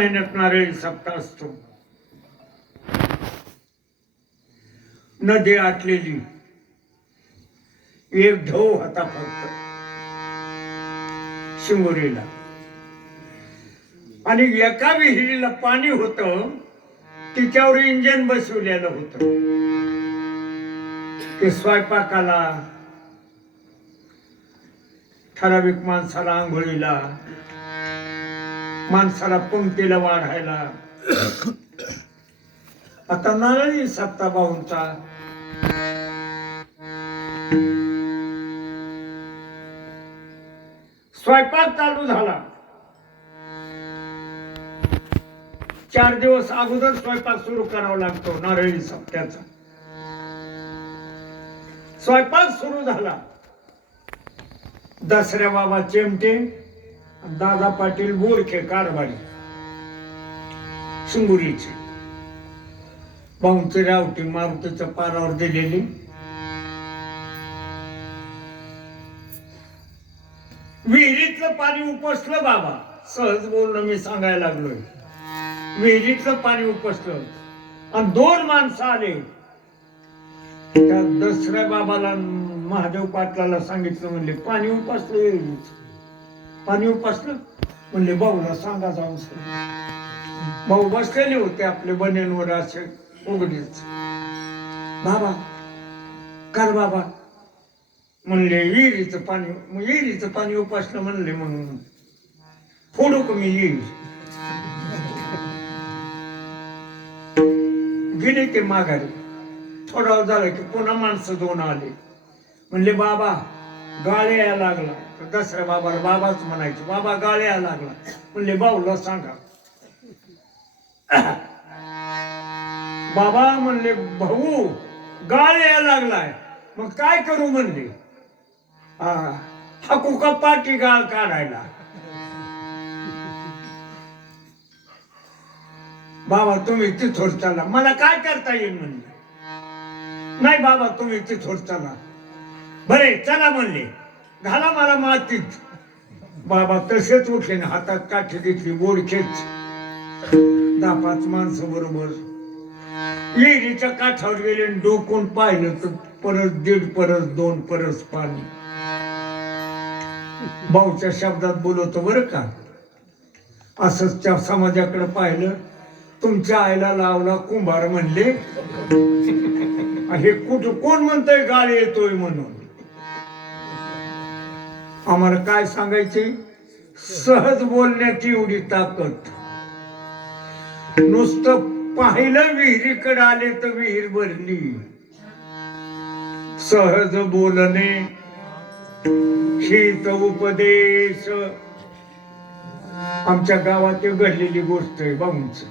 महिन्यात नारळी सप्ताह असतो नदी आटलेली एक ढो होता फक्त. शिंगोरीला. आणि एका विहिरीला पाणी होत तिच्यावर इंजन बसवलेलं होत. ते स्वयंपाकाला ठराविक माणसाला आंघोळीला माणसाला पंक्तीला वाढायला. आता नारळी सत्ता भाऊंचा स्वयंपाक चालू झाला. चार दिवस अगोदर स्वयंपाक सुरू करावा लागतो नारळी सप्त्याचा स्वयंपाक सुरू झाला. दसऱ्या बाबा चेमटे दादा पाटील बोरखे कारभारी. शिंगुरीचे. पाहुणचे रावटी मारुतीच्या पारावर दिलेली. विहिरीतलं पाणी उपसलं बाबा. सहज बोलणं मी सांगायला लागलोय. विहिरीतलं पाणी उपसलं. आणि दोन माणसं आले. त्या दसऱ्या बाबाला महादेव पाटलाला सांगितलं म्हणले पाणी उपसलं विहिरीचं पाणी उपासलं. म्हणले भाऊला सांगा जाऊन सर. भाऊ बसलेले होते आपले बनेनवर असे उघडीच. बाबा कर बाबा. म्हणले विहिरीचं पाणी मग विहिरीचं पाणी उपासलं म्हणले म्हणून फोडू कमी येईल गेले ते माघारी. थोडा झाला की पुन्हा माणसं दोन आले. म्हणले बाबा गाळ्या लागला. तर दसऱ्या बाबाला बाबाच म्हणायचे बाबा गाळ्या लागला. म्हणले भाऊला सांगा. बाबा म्हणले भाऊ गाळ्या लागलाय. मग काय करू म्हणले? हा हाकू का पाठी गाळ काढायला? बाबा तुम्ही तिथोर चला. मला काय करता येईल म्हणले? नाही बाबा तुम्ही तिथोर चला. बरे चला म्हणले. घाला मला मातीत. बाबा तसेच उठले ना हातात काठी घेतली बोडखेच. दहा पाच माणसं बरोबर. विहिरीच्या काठावर गेले डोकून पाहिलं तर परत दीड परस दोन परस पाणी. भाऊच्या शब्दात बोलवतो बरं का? असंच त्या समाजाकडे पाहिलं तुमच्या आईला लावला कुंभार म्हणले. हे कुठं कोण म्हणतंय गाळ येतोय म्हणून? आम्हाला काय सांगायचे? सहज बोलण्याची एवढी ताकद. नुसतं पाहिलं विहिरीकडे आले तर विहीर भरली. सहज बोलणे शीत उपदेश. आमच्या गावात घडलेली गोष्ट आहे भाऊंच.